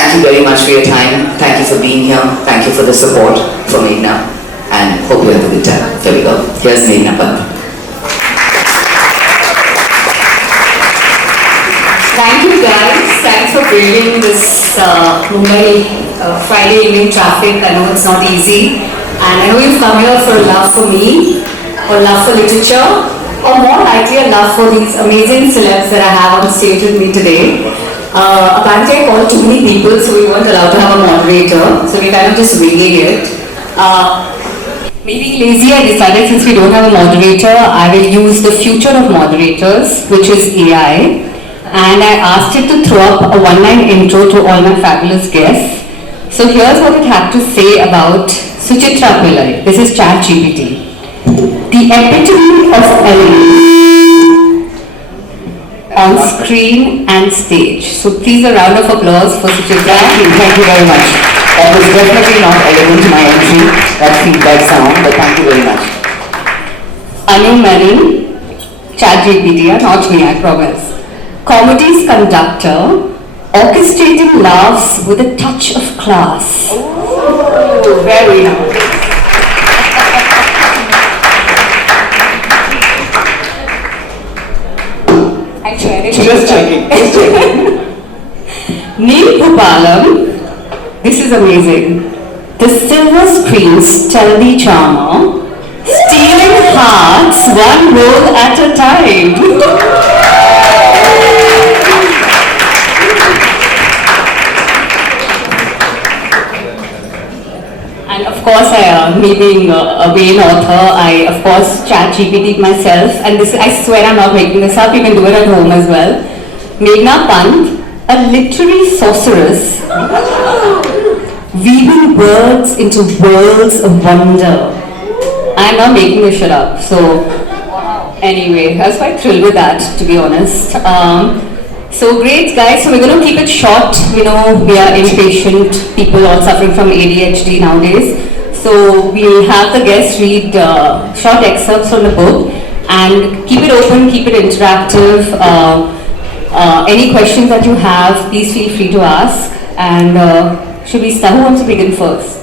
Thank you very much for your time. Thank you for being here. Thank you for the support for Meghna. And hope you have a good time. Here we go. Here's Meghna Pant. Thank you guys. Thanks for braving this Mumbai Friday evening traffic. I know it's not easy. And I know you've come here for love for me, or love for literature, or more likely a love for these amazing celebs that I have on stage with me today. Apparently I called too many people, so we weren't allowed to have a moderator. So we're kind of just winging it. Being lazy, I decided since we don't have a moderator, I will use the future of moderators, which is AI. And I asked it to throw up a one-line intro to all my fabulous guests. So here's what it had to say about Suchitra Pillai. This is ChatGPT. The epitome of elegance on screen and stage. So please a round of applause for Suchitra. Thank you very much. That was definitely not elegant, my entry, that feedback sound, but thank you very much. Menon, ChatGPT, not me, I promise. Comedy's conductor, orchestrating laughs with a touch of class. Oh, very nice. Just checking. Neil Bhoopalam, this is amazing. The silver screens tell the charmer, stealing hearts one roll at a time. And of course, me being a Wayne author, I of course chat GPT myself, and this, I swear I'm not making this up, you can do it at home as well. Meghna Pant, a literary sorceress, weaving words into worlds of wonder. I'm not making this shit up, so anyway, I was quite thrilled with that, to be honest. So great guys, so we're going to keep it short. We know we are impatient people all suffering from ADHD nowadays. So we'll have the guests read short excerpts from the book and keep it open, keep it interactive. Any questions that you have, please feel free to ask. And should we start? Who wants to begin first?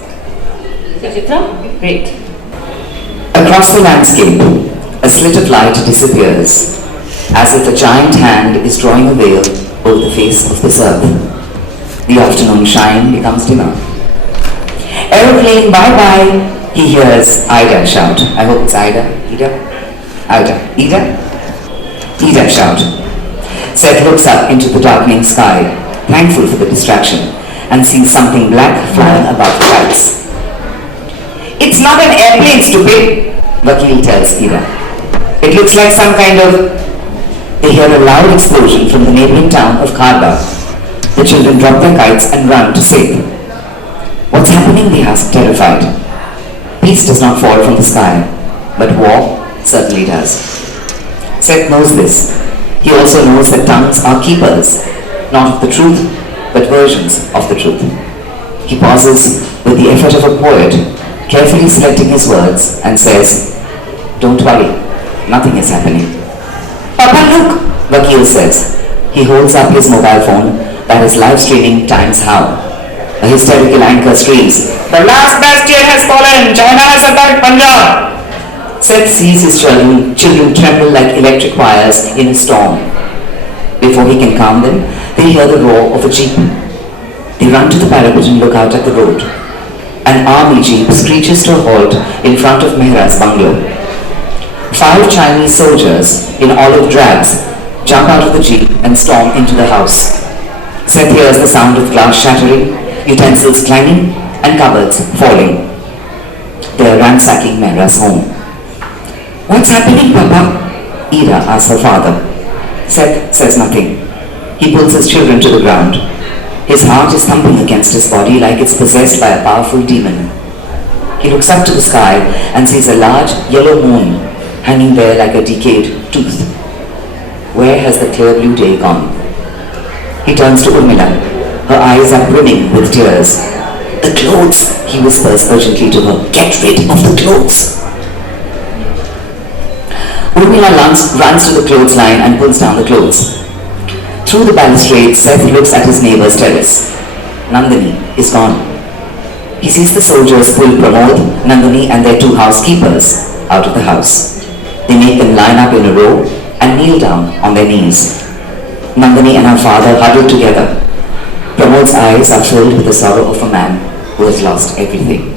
Suchitra? Great. Across the landscape, a slit of light disappears, as if a giant hand is drawing a veil over the face of this earth. The afternoon shine becomes dimmer. Aeroplane, bye-bye, he hears Ida shout. I hope it's Ida. Ida? Ida? Ida shout. Seth looks up into the darkening sky, thankful for the distraction, and sees something black flying above the clouds. It's not an airplane, stupid, Vakil tells Ida. It looks like some kind of... They hear a loud explosion from the neighboring town of Karba. The children drop their kites and run to save. What's happening? They ask, terrified. Peace does not fall from the sky, but war certainly does. Seth knows this. He also knows that tongues are keepers, not of the truth, but versions of the truth. He pauses with the effort of a poet, carefully selecting his words, and says, "Don't worry, nothing is happening." "Papa, look," Vakil says. He holds up his mobile phone that is live streaming times how. A hysterical anchor screams, "The last bastion has fallen! China has attacked Punjab!" Seth sees his children tremble like electric wires in a storm. Before he can calm them, they hear the roar of a jeep. They run to the parapet and look out at the road. An army jeep screeches to a halt in front of Mehra's bungalow. 5 Chinese soldiers in olive drabs jump out of the jeep and storm into the house. Seth hears the sound of glass shattering, utensils clanging, and cupboards falling. They are ransacking Mehra's home. "What's happening, Papa?" Ida asks her father. Seth says nothing. He pulls his children to the ground. His heart is thumping against his body like it's possessed by a powerful demon. He looks up to the sky and sees a large yellow moon hanging there like a decayed tooth. Where has the clear blue day gone? He turns to Urmila. Her eyes are brimming with tears. "The clothes," he whispers urgently to her. "Get rid of the clothes." Urmila runs to the clothesline and pulls down the clothes. Through the balustrade, Seth looks at his neighbor's terrace. Nandini is gone. He sees the soldiers pull Pramod, Nandini and their two housekeepers out of the house. They make them line up in a row and kneel down on their knees. Nandini and her father huddle together. Pramod's eyes are filled with the sorrow of a man who has lost everything.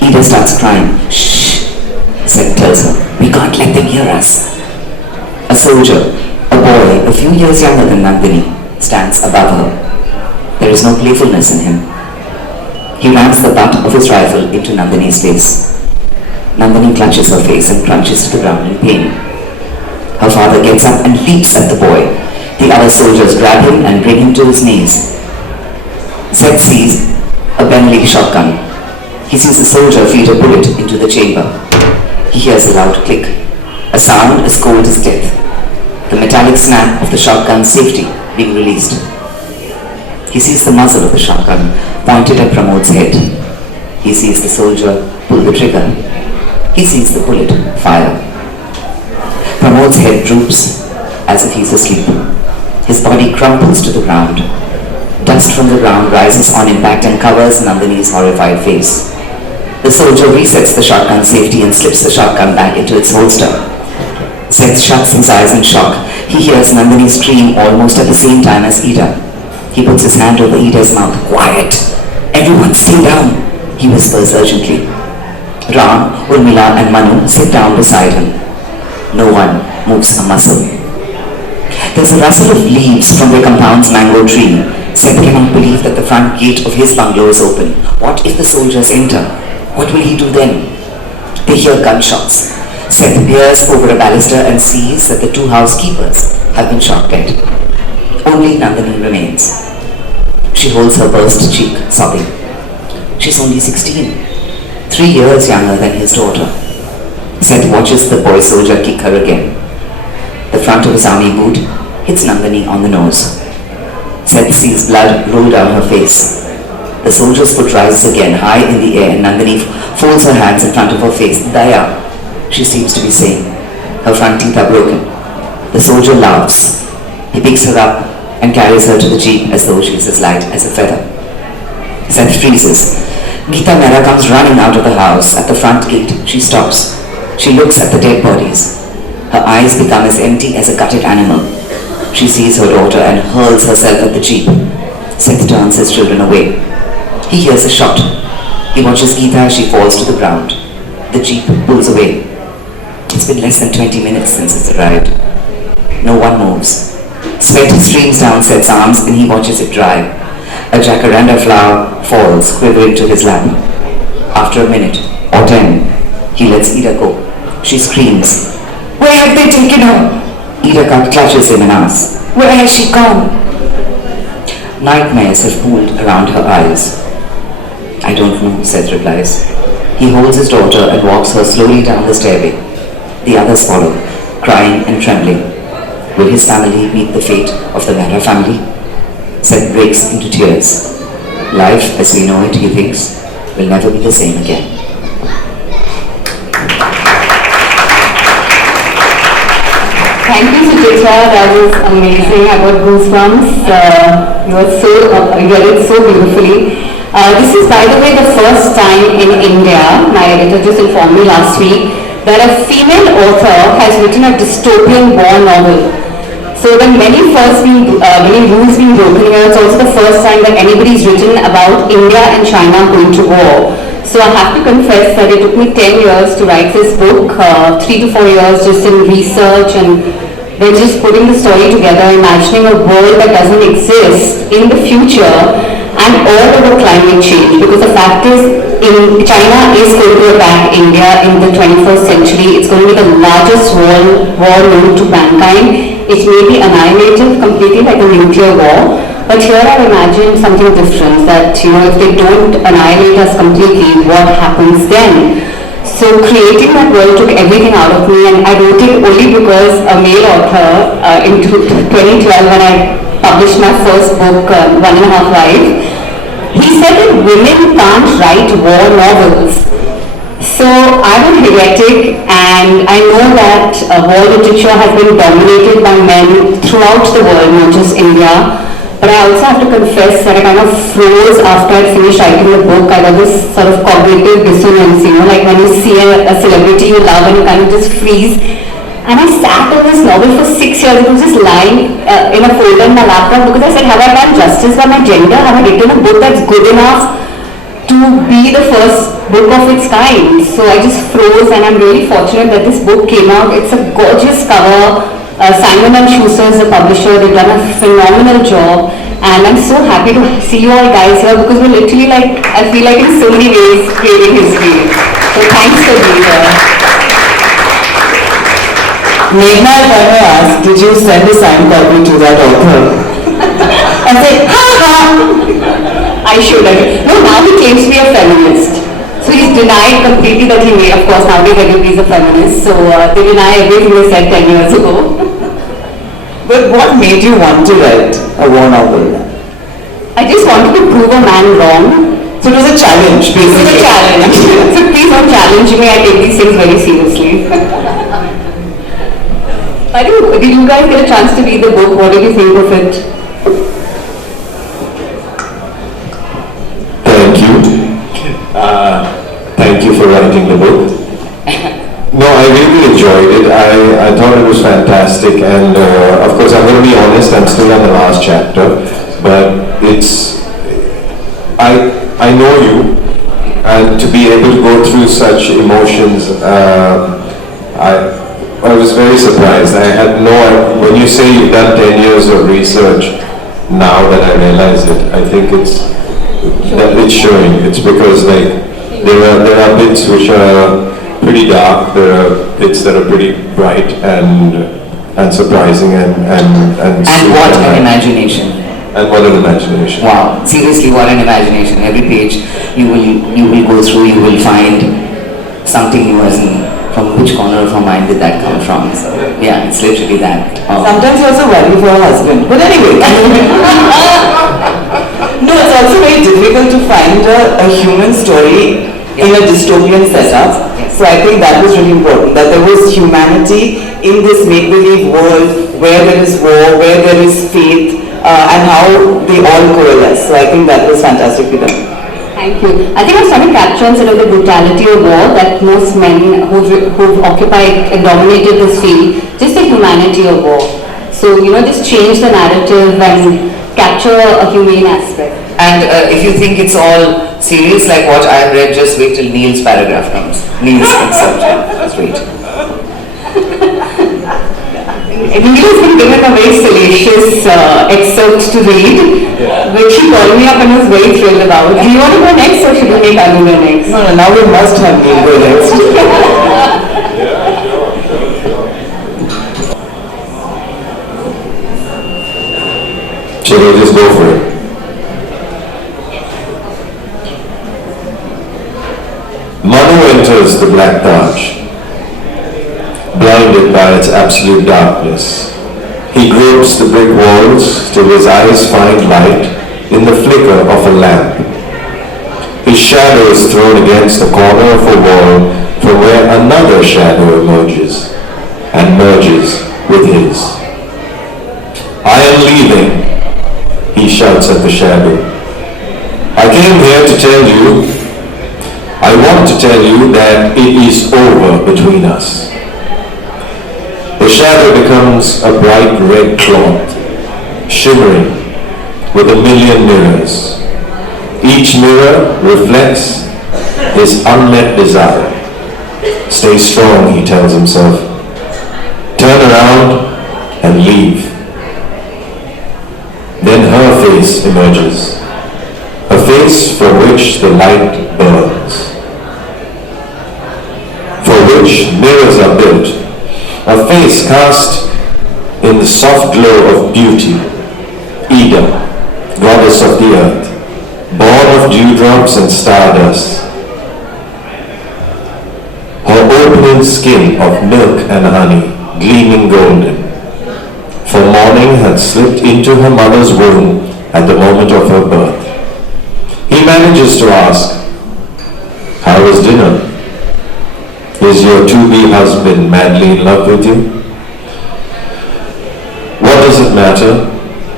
Ida starts crying. Shh, Seth tells her. We can't let them hear us. A soldier, a boy a few years younger than Nandini, stands above her. There is no playfulness in him. He rams the butt of his rifle into Nandini's face. Nandini clutches her face and crunches to the ground in pain. Her father gets up and leaps at the boy. The other soldiers grab him and bring him to his knees. Seth sees a Benelli shotgun. He sees a soldier feed a bullet into the chamber. He hears a loud click, a sound as cold as death, the metallic snap of the shotgun's safety being released. He sees the muzzle of the shotgun pointed at Pramod's head. He sees the soldier pull the trigger. He sees the bullet fire. Pramod's head droops as if he's asleep. His body crumples to the ground. Dust from the ground rises on impact and covers Nandini's horrified face. The soldier resets the shotgun safety and slips the shotgun back into its holster. Seth shuts his eyes in shock. He hears Nandini scream almost at the same time as Ida. He puts his hand over Ida's mouth. Quiet! Everyone stay down! He whispers urgently. Ram, Urmila and Manu sit down beside him. No one moves a muscle. There's a rustle of leaves from their compound's mango tree. Seth cannot believe that the front gate of his bungalow is open. What if the soldiers enter? What will he do then? They hear gunshots. Seth peers over a baluster and sees that the two housekeepers have been shot dead. Only Nandini remains. She holds her burst cheek, sobbing. She's only 16, 3 years younger than his daughter. Seth watches the boy soldier kick her again. The front of his army boot hits Nandini on the nose. Seth sees blood roll down her face. The soldier's foot rises again, high in the air, and Nandini folds her hands in front of her face. Daya, she seems to be saying. Her front teeth are broken. The soldier laughs. He picks her up and carries her to the jeep as though she is as light as a feather. Seth freezes. Geeta Mehra comes running out of the house. At the front gate, she stops. She looks at the dead bodies. Her eyes become as empty as a gutted animal. She sees her daughter and hurls herself at the jeep. Seth turns his children away. He hears a shot. He watches Geeta as she falls to the ground. The jeep pulls away. It's been less than 20 minutes since it's arrived. No one moves. Sweat streams down Seth's arms and he watches it dry. A jacaranda flower falls, quivering to his lap. After a minute, or 10, he lets Ida go. She screams. Where have they taken her? Ida clutches him and asks, where has she gone? Nightmares have pooled around her eyes. I don't know, Seth replies. He holds his daughter and walks her slowly down the stairway. The others follow, crying and trembling. Will his family meet the fate of the Mehra family? Seth breaks into tears. Life as we know it, he thinks, will never be the same again. Thank you, Suchitra. That was amazing. I got goosebumps. You read it so beautifully. This is, by the way, the first time in India, my editor just informed me last week, that a female author has written a dystopian war novel. So there are many rules being broken here. It's also the first time that anybody's written about India and China going to war. So I have to confess that it took me 10 years to write this book, 3 to 4 years just in research and then just putting the story together, imagining a world that doesn't exist in the future and all over climate change. Because the fact is, China is going to attack India in the 21st century. It's going to be the largest war known to mankind. It may be annihilative completely like a nuclear war. But here I've imagined something different, that if they don't annihilate us completely, what happens then? So creating that world took everything out of me, and I wrote it only because a male author in 2012 when I published my first book, One and a Half Life, he said that women can't write war novels. So I'm a heretic, and I know that war literature has been dominated by men throughout the world, not just India. But I also have to confess that I kind of froze after I finished writing the book. I got this sort of cognitive dissonance, like when you see a celebrity you love and you kind of just freeze. And I sat on this novel for 6 years. It was just lying in a folder in my laptop because I said, have I done justice by my gender? Have I written a book that's good enough to be the first book of its kind? So I just froze, and I'm really fortunate that this book came out. It's a gorgeous cover. Simon & Schuster is the publisher. They've done a phenomenal job, and I'm so happy to see you all guys here because we're literally I feel like in so many ways creating history. So thanks for being here. Meghna, if I may ask, did you send a signed copy to that author? And say, ha ha! I should have. No, now he claims to be a feminist. So he's denied completely that he made. Of course, nowadays everybody's a feminist. So they deny everything they said 10 years ago. But what made you want to write a war novel? I just wanted to prove a man wrong. So it was a challenge, basically. It was a challenge. So please don't challenge me. I take these things very seriously. I think, did you guys get a chance to read the book? What did you think of it? Thank you. Thank you for writing the book. No, I really enjoyed it. I thought it was fantastic, and of course, I'm going to be honest, I'm still on the last chapter, but I know you, and to be able to go through such emotions, I was very surprised. I had when you say you've done 10 years of research, now that I realize it, I think it's showing. It's because there are bits which are pretty dark, there are bits that are pretty bright and surprising and what an imagination. And what an imagination. Wow, seriously, what an imagination. Every page you will go through, you will find something new as in from which corner of her mind did that come from. So yeah, it's literally that. Sometimes you also worry for her husband. But anyway. No, it's also very difficult to find a human story in a dystopian setup. Yes. So I think that was really important, that there was humanity in this make-believe world where there is war, where there is faith, and how they all coalesce. So I think that was fantastically done. Thank you. I think I was trying to capture instead of the brutality of war that most men who've occupied and dominated this field, just the humanity of war. So, just change the narrative and capture a humane aspect. And if you think it's all serious like what I've read, just wait till Neil's paragraph comes. Neil's excerpt. Just wait. Neil has been given a very salacious excerpt to read, which he called me up and was very thrilled about. Do you want to go next or should we make Anu go next? No, now we must have Neil go next. Shall we just go for it? Manu enters the Black Taj, blinded by its absolute darkness. He gropes the brick walls till his eyes find light in the flicker of a lamp. His shadow is thrown against the corner of a wall from where another shadow emerges and merges with his. I am leaving, he shouts at the shadow. I came here to tell you, I want to tell you that it is over between us. The shadow becomes a bright red cloth, shimmering with a million mirrors. Each mirror reflects his unmet desire. Stay strong, he tells himself. Turn around and leave. Then her face emerges, a face for which the light burns, for which mirrors are built. A face cast in the soft glow of beauty, Ida, goddess of the earth, born of dewdrops and stardust. Her opening skin of milk and honey, gleaming golden, for morning had slipped into her mother's womb at the moment of her birth. He manages to ask, how was dinner? Is your to-be husband madly in love with you? What does it matter?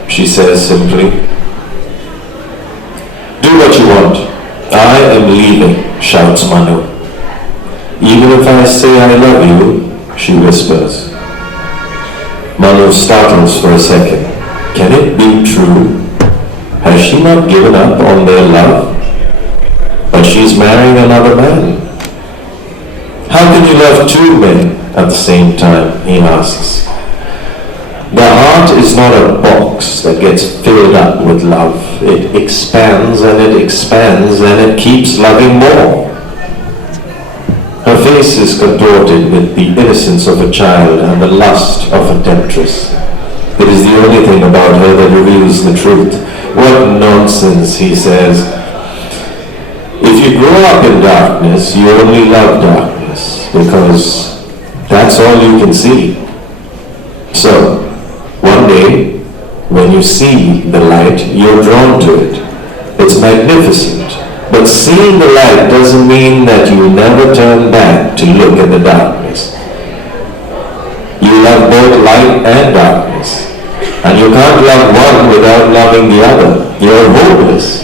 she says simply. Do what you want. I am leaving, shouts Manu. Even if I say I love you, she whispers. Manu startles for a second. Can it be true? Has she not given up on their love? But she's marrying another man. How can you love two men at the same time? He asks. The heart is not a box that gets filled up with love. It expands and it expands and it keeps loving more. Her face is contorted with the innocence of a child and the lust of a temptress. It is the only thing about her that reveals the truth. What nonsense, he says. If you grow up in darkness, you only love darkness, because that's all you can see. So, one day, when you see the light, you're drawn to it. It's magnificent. But seeing the light doesn't mean that you never turn back to look at the darkness. You love both light and darkness. And you can't love one without loving the other. You're hopeless.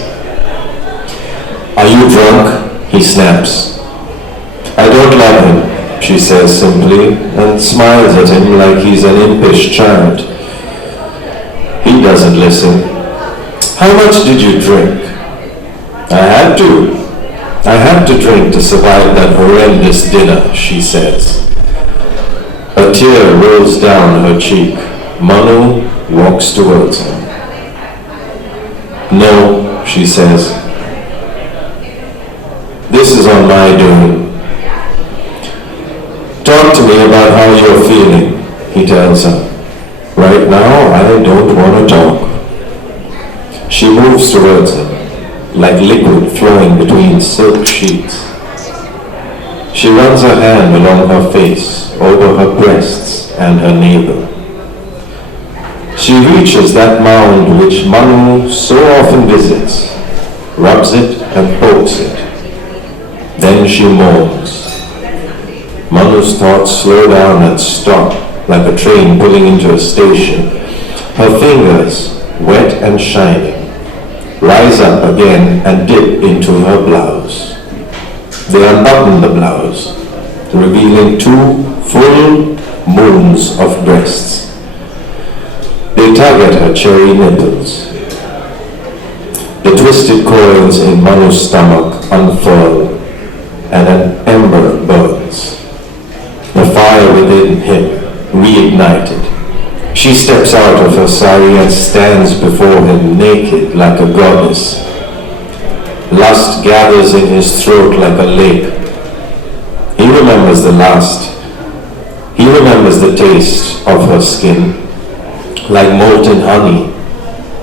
Are you drunk? He snaps. I don't love him, she says simply, and smiles at him like he's an impish child. He doesn't listen. How much did you drink? I had to. I had to drink to survive that horrendous dinner, she says. A tear rolls down her cheek. Manu walks towards her. No, she says. This is on my doing. Talk to me about how you're feeling, he tells her. Right now, I don't want to talk. She moves towards him, like liquid flowing between silk sheets. She runs her hand along her face, over her breasts and her navel. She reaches that mound which Manu so often visits, rubs it and pokes it. Then she moans. Manu's thoughts slow down and stop, like a train pulling into a station. Her fingers, wet and shining, rise up again and dip into her blouse. They unbutton the blouse, revealing 2 full moons of breasts. They tug at her cherry nipples. The twisted coils in Manu's stomach unfurl, and an ember burns. The fire within him reignited. She steps out of her sari and stands before him naked like a goddess. Lust gathers in his throat like a lake. He remembers the lust. He remembers the taste of her skin, like molten honey,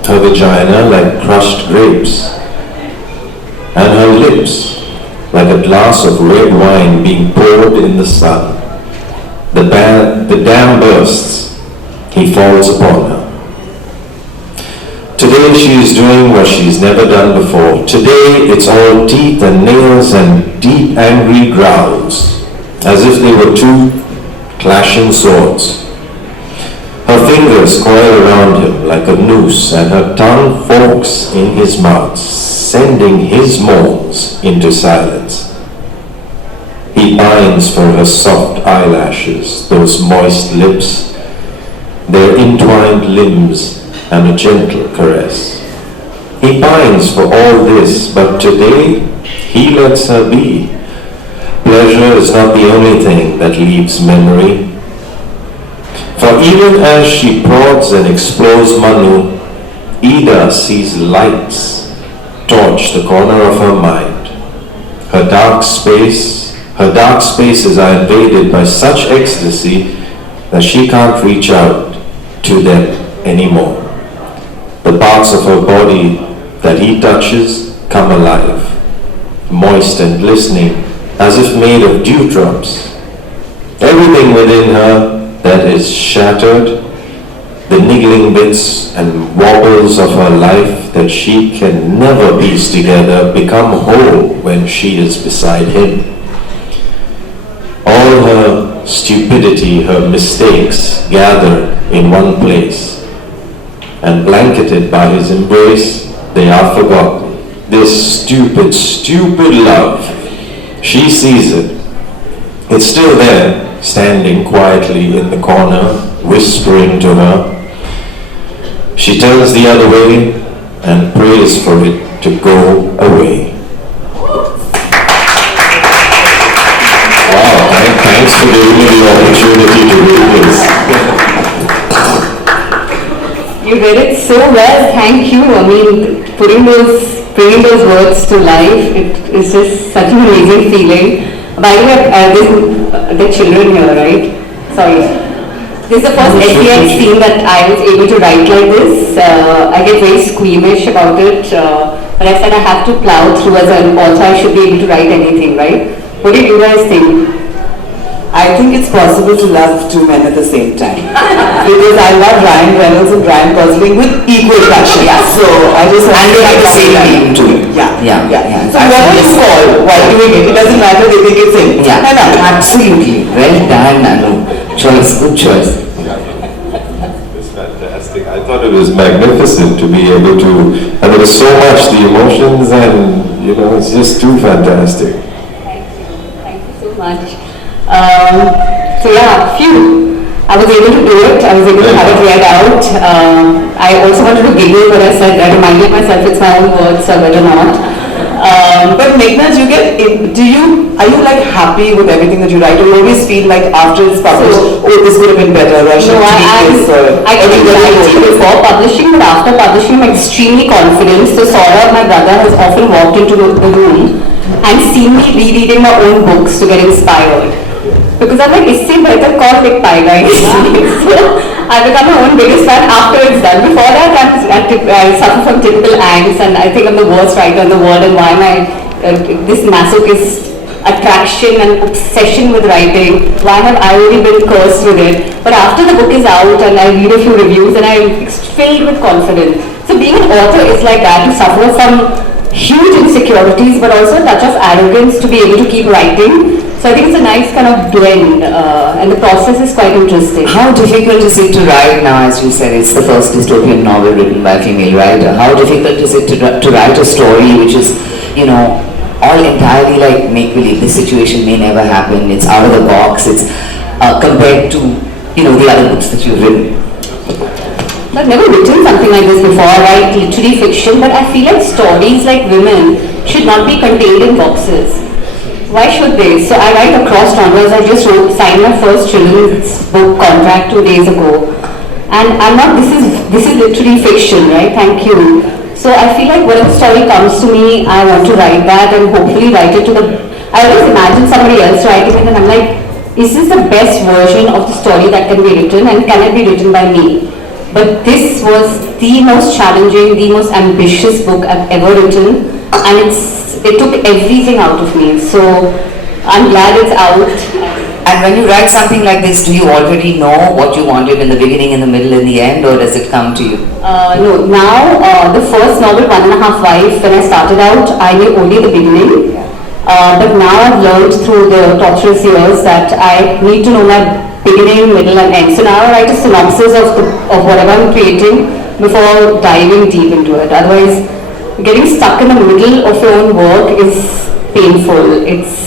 her vagina like crushed grapes, and her lips like a glass of red wine being poured in the sun. The dam bursts. He falls upon her. Today she is doing what she's never done before. Today it's all teeth and nails and deep angry growls, as if they were 2 clashing swords. Her fingers coil around him like a noose, and her tongue forks in his mouth, sending his moans into silence. He pines for her soft eyelashes, those moist lips, their entwined limbs, and a gentle caress. He pines for all this, but today he lets her be. Pleasure is not the only thing that leaves memory. For even as she prods and explores Manu, Ida sees lights torch the corner of her mind. Her dark spaces are invaded by such ecstasy that she can't reach out to them anymore. The parts of her body that he touches come alive, moist and glistening, as if made of dewdrops. Everything within her that is shattered, the niggling bits and wobbles of her life that she can never piece together, become whole when she is beside him. All her stupidity, her mistakes gather in one place. and blanketed by his embrace, they are forgotten. This stupid, stupid love. She sees it. It's still there, standing quietly in the corner, whispering to her. She turns the other way and prays for it to go away. Wow, thanks for giving me the opportunity to read this. You read it so well, thank you. I mean, bringing those words to life, it is just such an amazing feeling. By the way, the children here, right? Sorry. This is the first SEX scene that I was able to write like this. I get very squeamish about it, but I said I have to plow through as an author. I should be able to write anything, right? What do you guys think? I think it's possible to love two men at the same time. Because I love Ryan Reynolds and Ryan Gosling with equal passion. Yeah. So I just And they have the same name too. Yeah. Yeah. So whatever it's called while doing it, it doesn't matter, they think it's in. Yeah, absolutely. Well done, Anu. Choice, good choice. It's fantastic. I thought it was magnificent to be able to, and there was so much, the emotions, and it's just too fantastic. Thank you so much. So yeah, phew. I was able to do it. I was able to have it read out. I also wanted to giggle when I said, I reminded myself it's my own words, so I better not. But Meghna, are you like happy with everything that you write? Or you always feel like after it's published, this would have been better, or I should tweak this, or... I can anxiety before publishing, but after publishing I'm extremely confident. So Saurabh, my brother, has often walked into the room and seen me rereading my own books to get inspired. Because I'm like, isse behtar kaun likh payega. So I become my own biggest fan after it's done. Before that, I suffer from typical angst, and I think I'm the worst writer in the world, and why am I this masochist attraction and obsession with writing? Why have I already been cursed with it? But after the book is out and I read a few reviews and I'm filled with confidence. So being an author is like that. You suffer from huge insecurities, but also a touch of arrogance to be able to keep writing. So I think it's a nice kind of blend, and the process is quite interesting. How difficult is it to write now, as you said, it's the first dystopian novel written by a female writer. How difficult is it to write a story which is, all entirely like make-believe? This situation may never happen, it's out of the box, it's compared to, the other books that you've written. I've never written something like this before. I write literary fiction, but I feel like stories like women should not be contained in boxes. Why should they? So I write across genres. I just signed my first children's book contract 2 days ago. And I'm not, this is literary fiction, right? Thank you. So I feel like whatever story comes to me, I want to write that and hopefully write it to I always imagine somebody else writing it and I'm like, is this the best version of the story that can be written and can it be written by me? But this was the most challenging, the most ambitious book I've ever written, and it took everything out of me. So I'm glad it's out. And when you write something like this, do you already know what you wanted in the beginning, in the middle, in the end, or does it come to you? No. Now, the first novel, 1.5 Wife, when I started out, I knew only the beginning. But now I've learned through the torturous years that I need to know my beginning, middle and end. So now I write a synopsis of whatever I'm creating before diving deep into it. Otherwise, getting stuck in the middle of your own work is painful. It's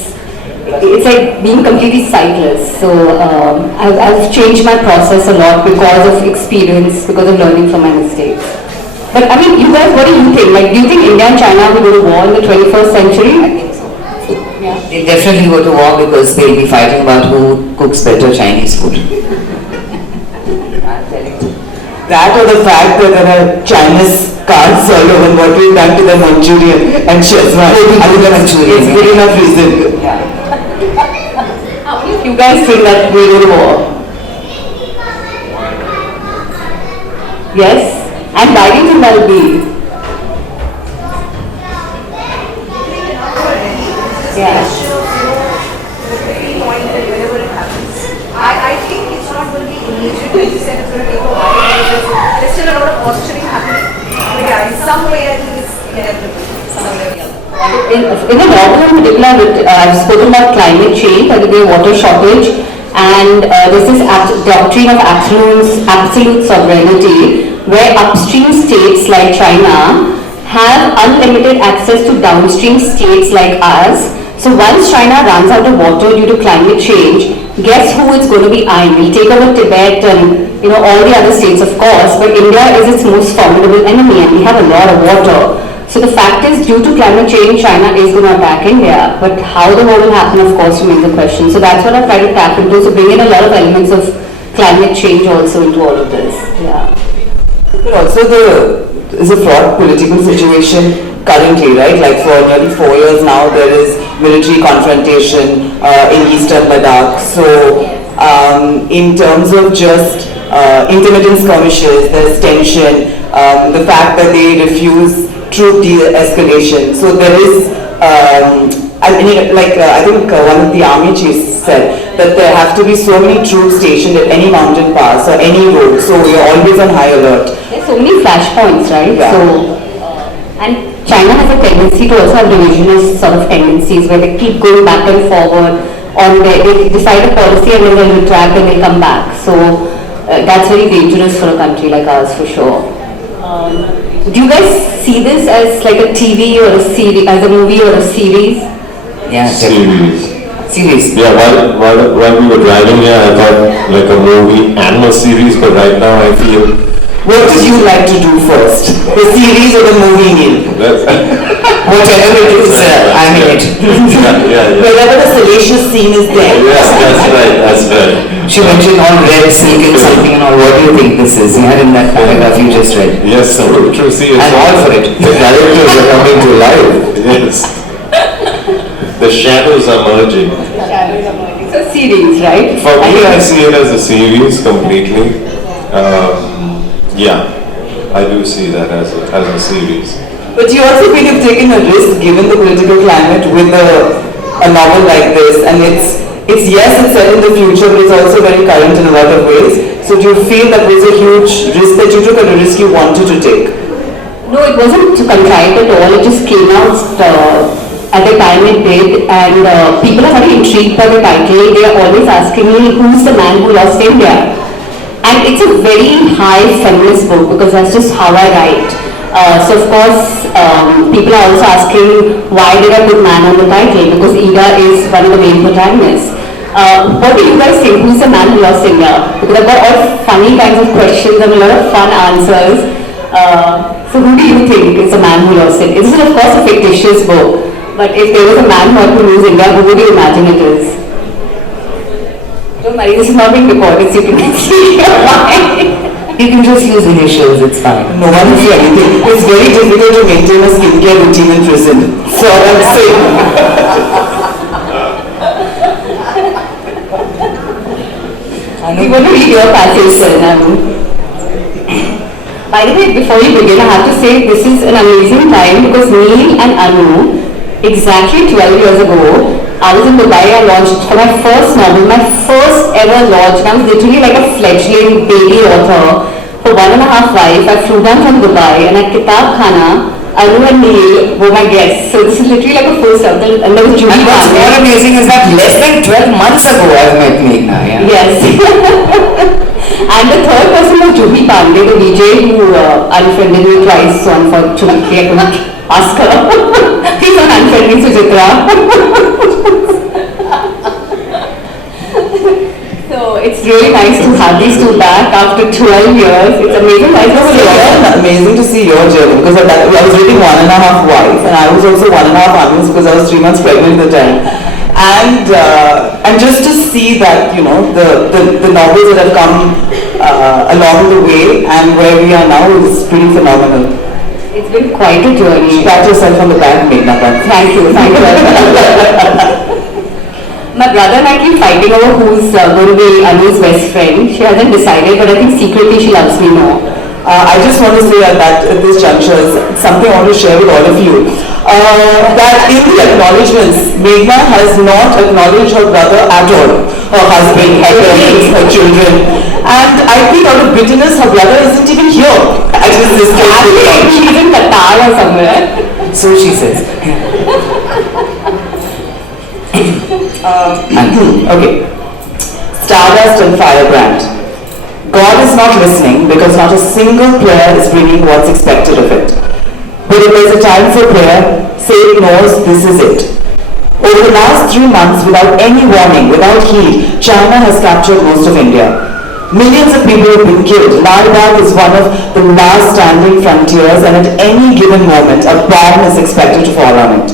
like being completely sightless. So I've changed my process a lot because of experience, because of learning from my mistakes. But I mean, you guys, what do you think? Like, do you think India and China will go to war in the 21st century? I think so. Yeah. They'll definitely go to war because they'll be fighting about who cooks better Chinese food. That or the fact that there are Chinese cards all over what we've done to the Manchurian and Shezwan. I think it's good enough reason. How many of you guys think that we go to war? Yes? And why do you think that will be? Yeah. I think it's not going to be immediate. Like you said, it's going to take a while. There's still a lot of posturing happening. But yeah, in some way, I think it's inevitable. Some way or the other. In the novel in particular, I've spoken about climate change, there will be a water shortage, and there's this doctrine of absolute sovereignty, where upstream states like China have unlimited access to downstream states like us. So once China runs out of water due to climate change, guess who it's going to be eyeing? We'll take over Tibet and all the other states, of course, but India is its most formidable enemy and we have a lot of water. So the fact is, due to climate change, China is going to attack India, but how the war will happen, of course, remains a question. So that's what I try to tap into, so bring in a lot of elements of climate change also into all of this. Yeah. But also there is a fraught political situation currently, right? Like for nearly 4 years now, there is military confrontation in eastern Ladakh. So in terms of just intermittent skirmishes, there's tension, the fact that they refuse troop de-escalation. So there is, I think one of the army chiefs said that there have to be so many troops stationed at any mountain pass or any road, so you're always on high alert. There's so many flashpoints, right? Yeah. So, and China has a tendency to also have revisionist sort of tendencies where they keep going back and forward on they decide a policy and then they'll retract and they'll come back. So that's very dangerous for a country like ours for sure. Do you guys see this as like a TV or a series, as a movie or a series? Yeah, Series. Series. Yeah, while we were driving here, I thought like a movie and a series, but right now I feel What would you like to do first? The series or the movie, Neil? that's Whatever it is, I'm in it. yeah. Wherever the salacious scene is there. Yes, that's right. She mentioned all red, silken something and all. What do you think this is? Yeah, in that paragraph you just read. Yes, true. See, it's I'm all for it. The characters are coming to life. Yes. The shadows are merging. It's a series, right? For me, I see it as a series completely. Yeah, I do see that as a series. But you also feel you've taken a risk given the political climate with a novel like this, and it's yes, it's set in the future, but it's also very current in a lot of ways. So do you feel that was a huge risk that you took and a risk you wanted to take? No, it wasn't contrived at all. It just came out at the time it did, and people are very intrigued by the title. They are always asking me, who's the man who lost India? And it's a very high feminist book because that's just how I write. So of course, people are also asking why did I put man on the title, because Ida is one of the main protagonists. What do you guys think? Who's the man who lost India? Because I've got all funny kinds of questions and a lot of fun answers. So who do you think is the man who lost it? This is of course a fictitious book, but if there was a man who had to lose India, who would you imagine it is? Don't worry, this is not being recorded, so you can see your mind. You can just use initials, it's fine. No one will see anything. It's very difficult to maintain a skincare routine in prison. So I'm saying. We want to read your passage, Anu. By the way, before you begin, I have to say this is an amazing time because Neil and Anu, exactly 12 years ago, I was in Dubai. I launched for my first novel, my first ever launch, and I was literally like a fledgling baby author. For 1.5 life, I flew down from Dubai and at Kitab Khana, Anu and Neil were my guests. So this is literally like a full circle, and there was Judy And what's more Pandey. amazing is that less than 12 months ago I've met Meghna, yeah. Yes. And the third person was Judy Pandey, the VJ who unfriended me twice, so unfortunately I couldn't ask her. He's on unfriending Suchitra. So it's really nice to have these two back after 12 years. It's amazing. Amazing to see your journey because I was reading 1.5 Wives and I was also 1.5 Armies because I was 3 months pregnant at the time. And just to see that, you know, the novels that have come along the way and where we are now is pretty phenomenal. It's been quite a journey. Pat yourself on the back, Meghna Pant. Thank you very much. My brother and I keep fighting over who's going to be Anu's best friend. She hasn't decided, but I think secretly she loves me more. I just want to say at this juncture, something I want to share with all of you. That in the acknowledgements, Meghna has not acknowledged her brother at all. Her husband, her parents, her children. And I think out of bitterness, her brother isn't even here. I just Actually, she's in Qatar or somewhere. So she says. Okay. Stardust and Firebrand. God is not listening because not a single prayer is bringing what's expected of it. But if there's a time for prayer, Satan knows this is it. Over the last 3 months, without any warning, without heed, China has captured most of India. Millions of people have been killed. Lal Bagh is one of the last standing frontiers, and at any given moment, a bomb is expected to fall on it.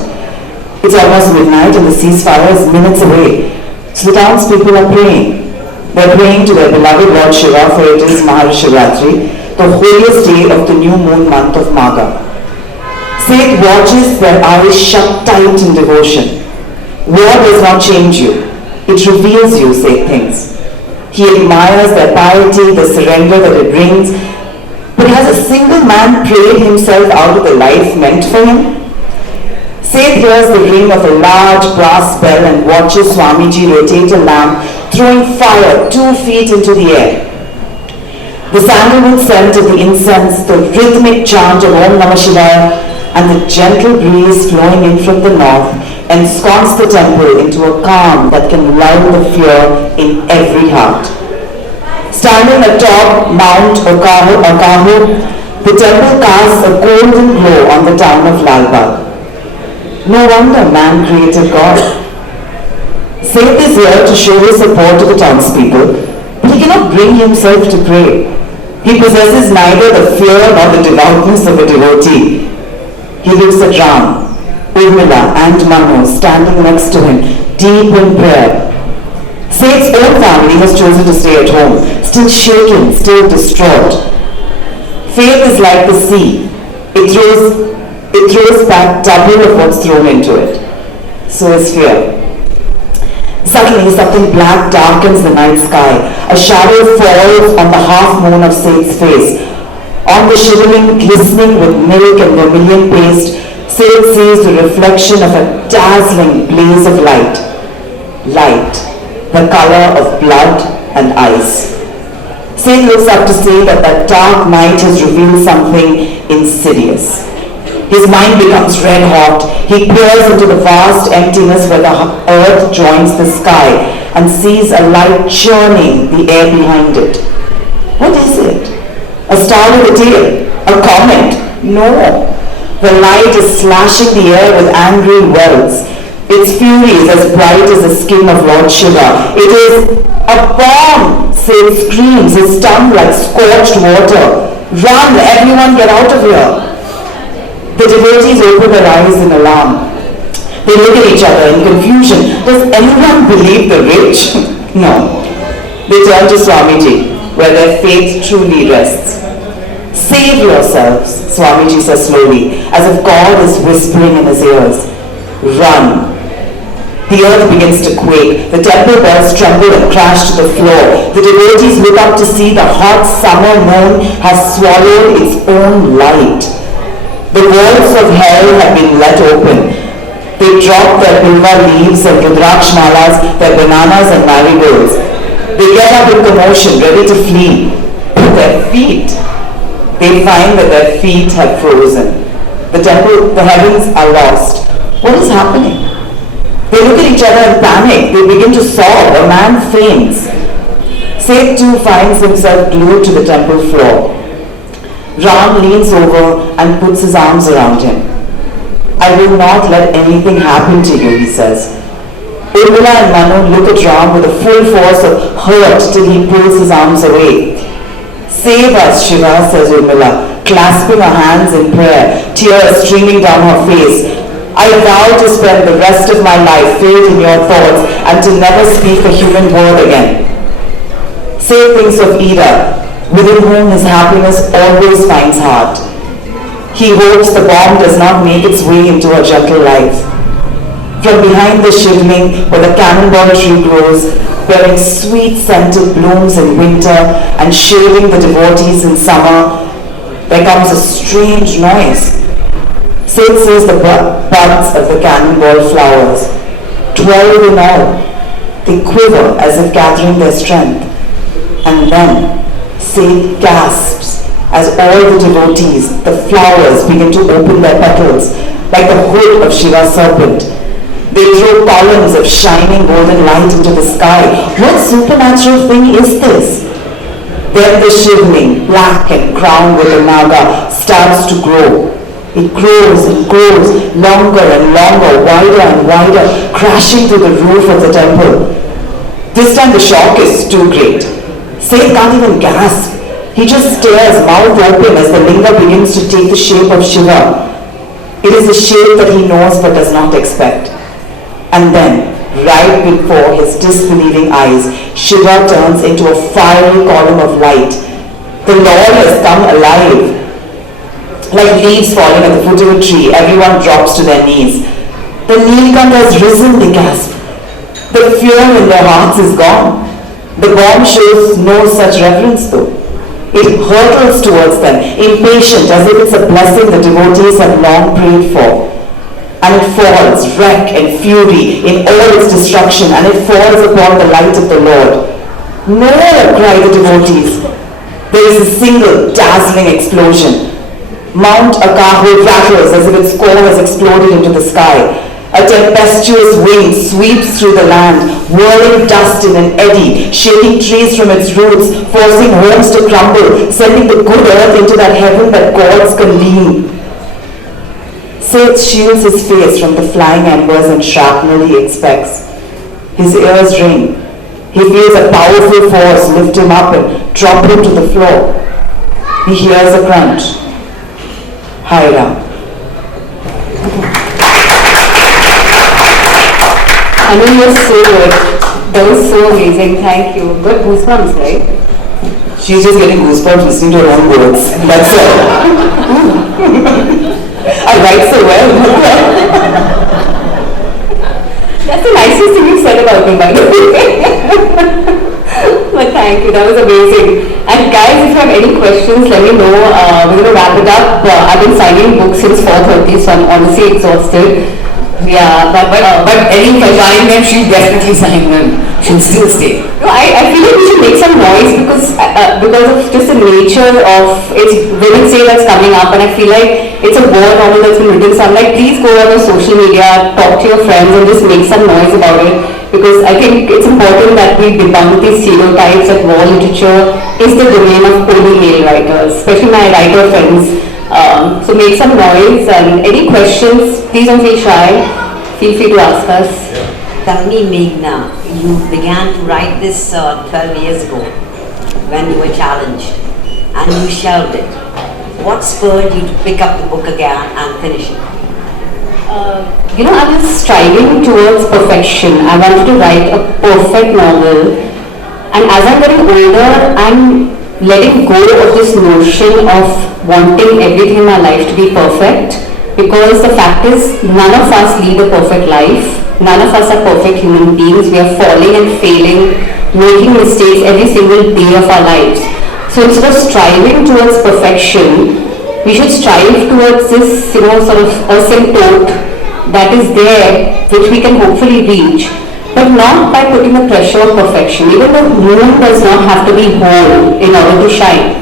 It's almost midnight and the ceasefire is minutes away. So the townspeople are praying. They're praying to their beloved Lord Shiva, for it is Mahashivratri, the holiest day of the new moon month of Magha. Seth watches their eyes shut tight in devotion. War does not change you. It reveals you, Seth thinks. He admires their piety, the surrender that it brings. But has a single man prayed himself out of the life meant for him? Seth hears the ring of a large brass bell and watches Swamiji rotate a lamp, throwing fire 2 feet into the air. The sandalwood scent of the incense, the rhythmic chant of Om Namah Shivaya, and the gentle breeze flowing in from the north ensconce the temple into a calm that can lull the fear in every heart. Standing atop Mount Okaho, the temple casts a golden glow on the town of Lal Bagh. No wonder man created God. Seth is here to show his support to the townspeople, but he cannot bring himself to pray. He possesses neither the fear nor the devoutness of a devotee. He looks at Ram, Urmila and Manu standing next to him, deep in prayer. Seth's own family has chosen to stay at home, still shaken, still distraught. Faith is like the sea. It throws back double of what's thrown into it. So is fear. Suddenly, something black darkens the night sky. A shadow falls on the half moon of Seth's face. On the shivering, glistening with milk and vermilion paste, Seth sees the reflection of a dazzling blaze of light. Light, the color of blood and ice. Seth looks up to see that dark night has revealed something insidious. His mind becomes red hot. He peers into the vast emptiness where the earth joins the sky and sees a light churning the air behind it. What is it? A star with a tail? A comet? No. The light is slashing the air with angry wells. Its fury is as bright as the skin of Lord Shiva. It is a bomb! Seth screams, his tongue like scorched water. Run, everyone get out of here! The devotees open their eyes in alarm. They look at each other in confusion. Does anyone believe the rich? No. They turn to Swamiji, where their faith truly rests. Save yourselves, Swamiji says slowly, as if God is whispering in his ears. Run. The earth begins to quake. The temple bells tremble and crash to the floor. The devotees look up to see the hot summer moon has swallowed its own light. The walls of hell have been let open. They drop their bilva leaves and rudraksh malas, their bananas and marigolds. They get up in commotion, ready to flee. But their feet, they find that their feet have frozen. The heavens are lost. What is happening? They look at each other in panic. They begin to sob. A man faints. Seth too finds himself glued to the temple floor. Ram leans over and puts his arms around him. I will not let anything happen to you, he says. Urmila and Manu look at Ram with a full force of hurt till he pulls his arms away. Save us, Shiva, says Urmila, clasping her hands in prayer, tears streaming down her face. I vow to spend the rest of my life filled in your thoughts and to never speak a human word again. Seth thinks of Ida, within whom his happiness always finds heart. He hopes the bomb does not make its way into her gentle life. From behind the shivling where the cannonball tree grows, bearing sweet-scented blooms in winter and shading the devotees in summer, there comes a strange noise. Seth sees the buds of the cannonball flowers, 12 in all. They quiver as if gathering their strength. And then Seth gasps as all the devotees, the flowers, begin to open their petals like the hood of Shiva's serpent. They throw columns of shining golden light into the sky. What supernatural thing is this? Then the shivling, black and crowned with a naga, starts to grow. It grows and grows, longer and longer, wider and wider, crashing through the roof of the temple. This time the shock is too great. Seth can't even gasp. He just stares, mouth open, as the linga begins to take the shape of Shiva. It is a shape that he knows but does not expect. And then, right before his disbelieving eyes, Shiva turns into a fiery column of light. The Lord has come alive. Like leaves falling at the foot of a tree, everyone drops to their knees. The Neelkanta has risen, they gasp. The fear in their hearts is gone. The bomb shows no such reverence though. It hurtles towards them, impatient, as if it's a blessing the devotees have long prayed for. And it falls, wreck and fury in all its destruction, and it falls upon the light of the Lord. No, cry the devotees. There is a single dazzling explosion. Mount Akaho rattles as if its core has exploded into the sky. A tempestuous wind sweeps through the land, whirling dust in an eddy, shaking trees from its roots, forcing homes to crumble, sending the good earth into that heaven that gods can lean. Seth shields his face from the flying embers and shrapnel he expects. His ears ring. He feels a powerful force lift him up and drop him to the floor. He hears a crunch. Hi, Ram. I mean, you're so good. That was so amazing. Thank you. Good goosebumps, right? She's just getting goosebumps listening to her own words. That's all. I write so well. That's the nicest thing you said about me, by the way. But thank you. That was amazing. And guys, if you have any questions, let me know. We're going to wrap it up. I've been signing books since 4:30, so I'm honestly exhausted. Yeah, but any time when she'll definitely sign them. She'll still stay. No, I feel like we should make some noise because of just the nature of it's Women's Day that's coming up, and I feel like it's a war novel that's been written. So I'm like, please go on your social media, talk to your friends, and just make some noise about it. Because I think it's important that we debunk these stereotypes that war literature is the domain of only male writers, especially my writer friends. So make some noise, and any questions, please don't feel shy. Feel free to ask us. Tell me, Meghna, you began to write this 12 years ago when you were challenged and you shelved it. What spurred you to pick up the book again and finish it? I was striving towards perfection. I wanted to write a perfect novel, and as I'm getting older, I'm letting go of this notion of wanting everything in my life to be perfect, because the fact is none of us lead a perfect life. None of us are perfect human beings. We are falling and failing, making mistakes every single day of our lives. So instead of striving towards perfection, we should strive towards this, sort of asymptote that is there, which we can hopefully reach, but not by putting the pressure of perfection. Even the moon does not have to be whole in order to shine,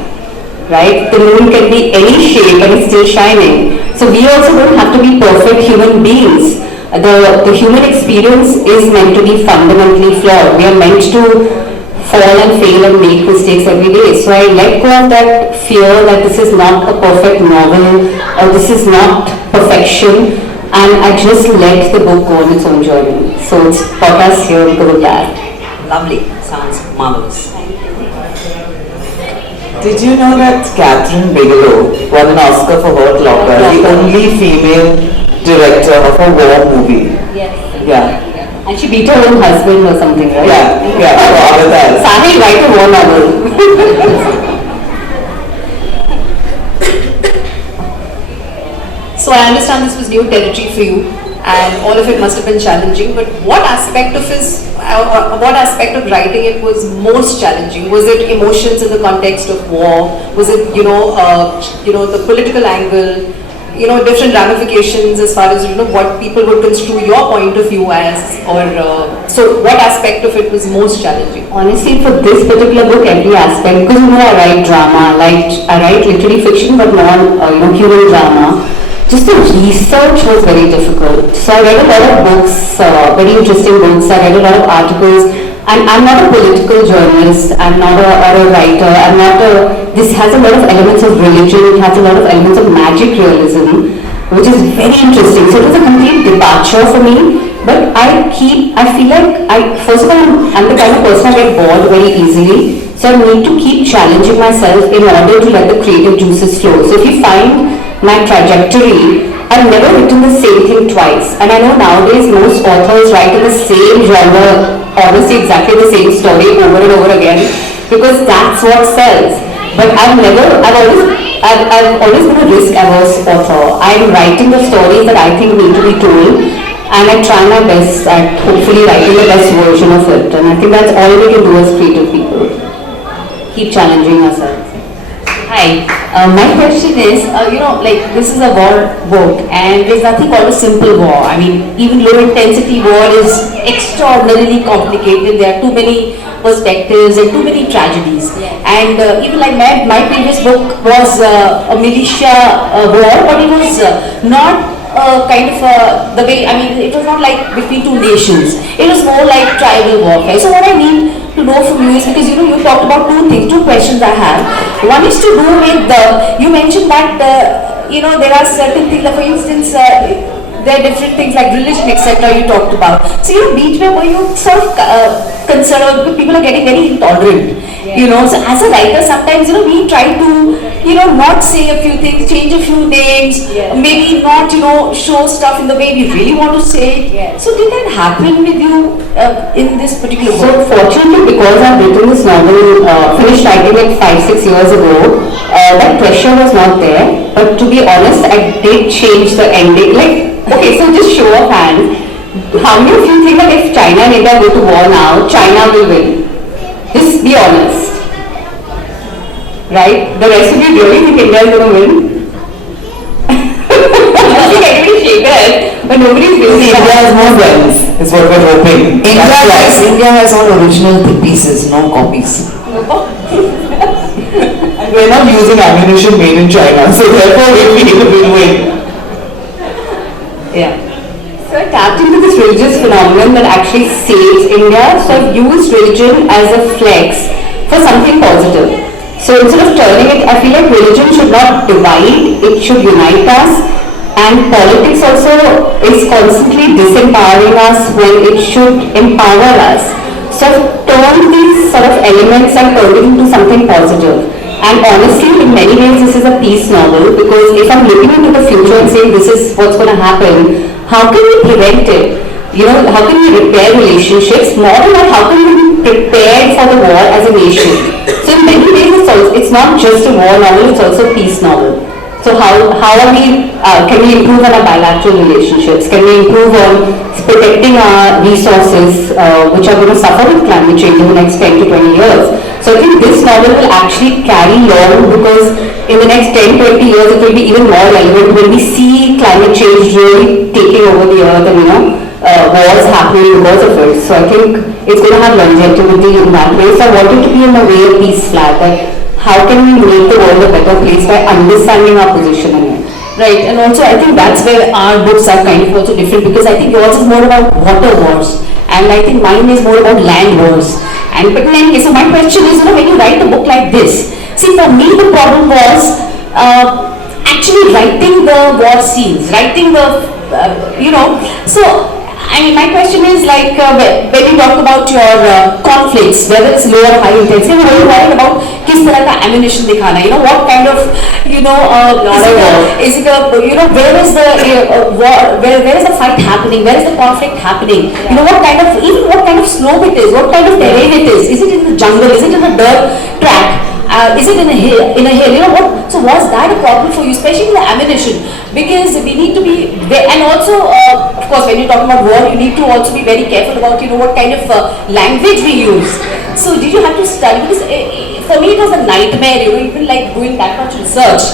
right? The moon can be any shape and it's still shining. So we also don't have to be perfect human beings. The human experience is meant to be fundamentally flawed. We are meant to fall and fail and make mistakes every day. So I let go of that fear that this is not a perfect novel or this is not perfection, and I just let the book go on its own journey. So it's brought us here because of that. Lovely. Sounds marvelous. Did you know that Catherine Bigelow won an Oscar for Hurt Locker, the only female director of a war movie? Yes. Yeah. And she beat her own husband or something, right? Yeah, for Avatar. Sahil, write a war novel. So I understand this was new territory for you, and all of it must have been challenging. But what aspect of writing it was most challenging? Was it emotions in the context of war? Was it the political angle? Different ramifications as far as what people would construe your point of view as, so what aspect of it was most challenging? Honestly, for this particular book, every aspect, because I write drama, I write literary fiction, but human drama. Just the research was very difficult. So I read a lot of books, very interesting books. I read a lot of articles. And I'm not a political journalist, I'm not or a writer, this has a lot of elements of religion, it has a lot of elements of magic realism, which is very interesting. So it was a complete departure for me, but I feel like, first of all, I'm the kind of person I get bored very easily, so I need to keep challenging myself in order to let the creative juices flow. So if you find my trajectory, I've never written the same thing twice, and I know nowadays most authors write in the same genre, honestly exactly the same story over and over again, because that's what sells. But I've always been a risk-averse author. I'm writing the stories that I think need to be told, and I try my best at hopefully writing the best version of it. And I think that's all we can do as creative people. Keep challenging ourselves. Hi, my question is, this is a war book and there's nothing called a simple war. I mean, even low intensity war is extraordinarily complicated. There are too many perspectives and too many tragedies. And even like my previous book was a militia war, but it was not the way, it was not like between two nations. It was more like tribal warfare. So what I need to know from you is, because you talked about two questions I have. One is to do with you mentioned that there are certain things, like for instance, there are different things like religion, etc. you talked about. So beach where you sort of concerned about people are getting very intolerant. So as a writer, sometimes we try to not say a few things, change a few names, maybe not show stuff in the way we really want to say it. So did that happen with you in this particular book? So fortunately, because I've written this novel, finished writing like 5-6 years ago, that pressure was not there. But to be honest, I did change the ending. Okay, so just show of hands. How many of you think that if China and India go to war now, China will win? Just be honest. Right? The rest of you really think India is going to win? I think everybody shake their head, but nobody's doing it. India has more guns, is what we're hoping. India has all original pieces, no copies. We're not using ammunition made in China, so therefore we need a win-win. Yeah. So I tapped into this religious phenomenon that actually saves India. So I've used religion as a flex for something positive. So instead of turning it, I feel like religion should not divide, it should unite us. And politics also is constantly disempowering us when it should empower us. So I've turned these sort of elements and turned it into something positive. And honestly, in many ways, this is a peace novel, because if I'm looking into the future and saying this is what's going to happen, how can we prevent it? How can we repair relationships? More than that, how can we be prepared for the war as a nation? So in many ways, it's not just a war novel, it's also a peace novel. So how are we, can we improve on our bilateral relationships? Can we improve on protecting our resources, which are going to suffer with climate change in the next 10 to 20 years? So I think this novel will actually carry long, because in the next 10-20 years it will be even more relevant when we see climate change really taking over the earth and wars happening because of it. So I think it's going to have longevity in that way. So I wanted to be in a way a peace flag, that how can we make the world a better place by understanding our position in it. Right, and also I think that's where our books are kind of also different, because I think yours is more about water wars and I think mine is more about land wars. But in any case, so my question is, when you write a book like this, see, for me the problem was actually writing the war scenes, writing the, so my question is like, when you talk about your conflicts, whether it's low or high intensity, when you're worried about किस तरह का ammunition दिखाना, what kind of, is it a, where is the war, where is the fight happening, where is the conflict happening, what kind of slope it is, what kind of terrain it is it in the jungle, is it in a dirt track, is it in a hill, what, so was that a problem for you, especially the ammunition, because we need to be, and also, of course, when you talk about war, you need to also be very careful about, what kind of language we use. So did you have to study, because for me it was a nightmare, even like doing that much research.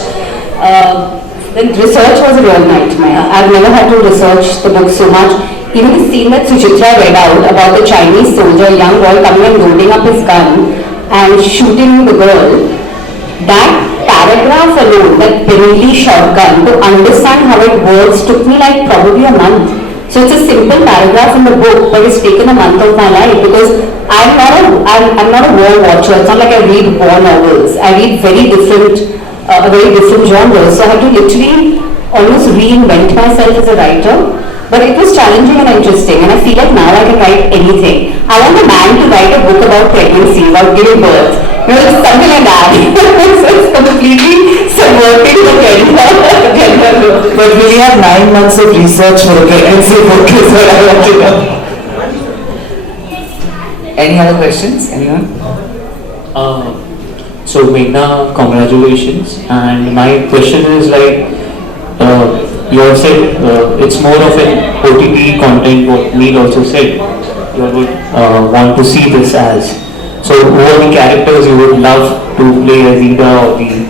Then research was a real nightmare. I've never had to research the book so much. Even the scene that Suchitra read out about the Chinese soldier, young boy coming and loading up his gun and shooting the girl, that paragraph alone, that Pirelli shotgun, to understand how it works took me like probably a month. So it's a simple paragraph in the book, but it's taken a month of my life because I'm not a war watcher. It's not like I read war novels. I read very different genres. So I had to literally almost reinvent myself as a writer. But it was challenging and interesting, and I feel like now I can write anything. I want a man to write a book about pregnancy, about giving birth. You know, something like that. So it's completely subverting the gender. But will you have 9 months of research for a pregnancy book is what I want to know. Any other questions? Anyone? So Meghna, congratulations. And my question is like, you have said it's more of an OTT content, what Neil also said. You would want to see this as. So who are the characters you would love to play as Ida or the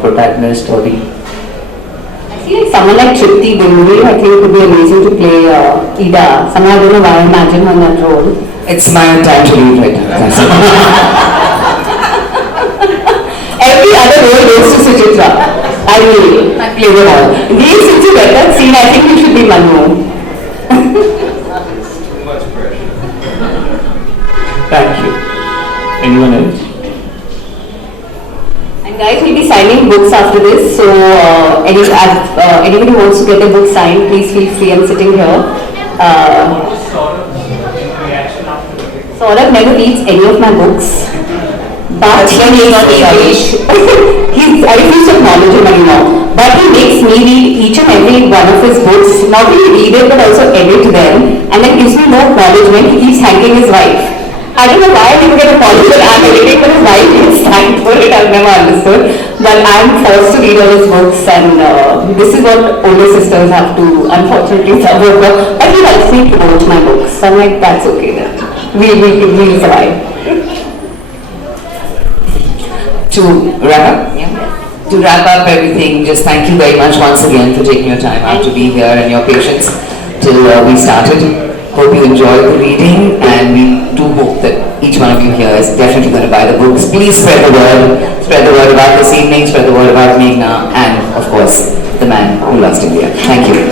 protagonist or the... I feel like someone like Tripti Binduri, I think would be amazing to play Ida. Somehow I don't know why I imagine her in that role. It's my time to leave right now. Every other role goes to Suchitra. I play them all. These, since you get that scene, I think you should be Manu. Thank you. Anyone else? And guys, we'll be signing books after this, so anybody who wants to get a book signed, please feel free. I'm sitting here. Saurabh never reads any of my books. But he makes me read, I refuse to acknowledge him anymore, but he makes me read each and every one of his books, not only read it but also edit them, and then gives me no acknowledgement. He keeps thanking his wife. I don't know why I never get acknowledged that I'm editing, but his wife gets thanked for it. I've never understood. But I'm forced to read all his books, and this is what older sisters have to unfortunately suffer for. But he helps me promote my books, so I'm like, that's okay then. We'll survive. To wrap up everything, just thank you very much once again for taking your time out to be here and your patience till we started. Hope you enjoyed the reading, and we do hope that each one of you here is definitely going to buy the books. Please spread the word about this evening, spread the word about Meghna, and of course, the man who lost India. Thank you.